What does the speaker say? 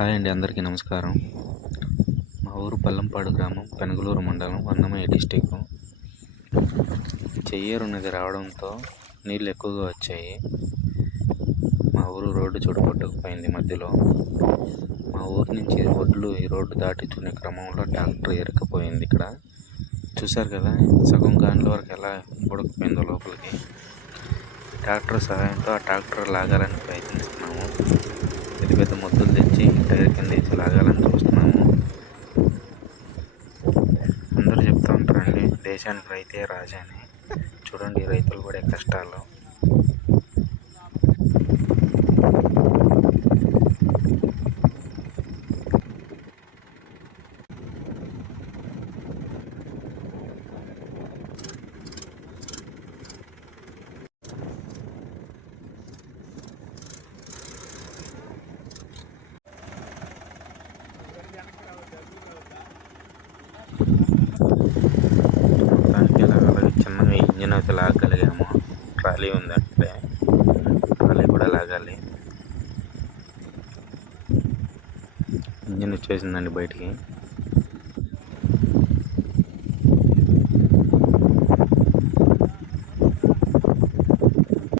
Hi అండి, అందరికీ నమస్కారం. మా ఊరు పల్లంపాడు గ్రామం, పెనగలూరు మండలం, అన్నమయ్య డిస్టిక్. చెయ్యేరు నది రావడంతో నీళ్ళు ఎక్కువగా వచ్చాయి. మా ఊరు రోడ్డు చుట్టుపట్టుకుపోయింది మధ్యలో. మా ఊరు నుంచి ఒడ్లు ఈ రోడ్డు దాటించుకునే క్రమంలో ట్రాక్టర్ ఇరుక్కుపోయింది. ఇక్కడ చూశారు కదా, సగం గాన్ల వరకు ఎలా ఉడకపోయిందో లోపలికి. ట్రాక్టర్ సహాయంతో ఆ ట్రాక్టర్ లాగాలని ప్రయత్నిస్తున్నాము. పెద్ద పెద్ద మొద్దులు తెచ్చి టైర్ కింద వేసి లాగాలని చూస్తున్నాము. అందరూ చెప్తూ ఉంటారండి, దేశానికి రైతే రాజా అని. చూడండి రైతులు పడే కష్టాలు. మొత్తానికి అలాగే చిన్నగా ఇంజిన్ అయితే లాగగలిగాము. ట్రాలీ ఉంది అంటే ట్రాలీ కూడా లాగాలి. ఇంజిన్ వచ్చేసిందండి బయటికి.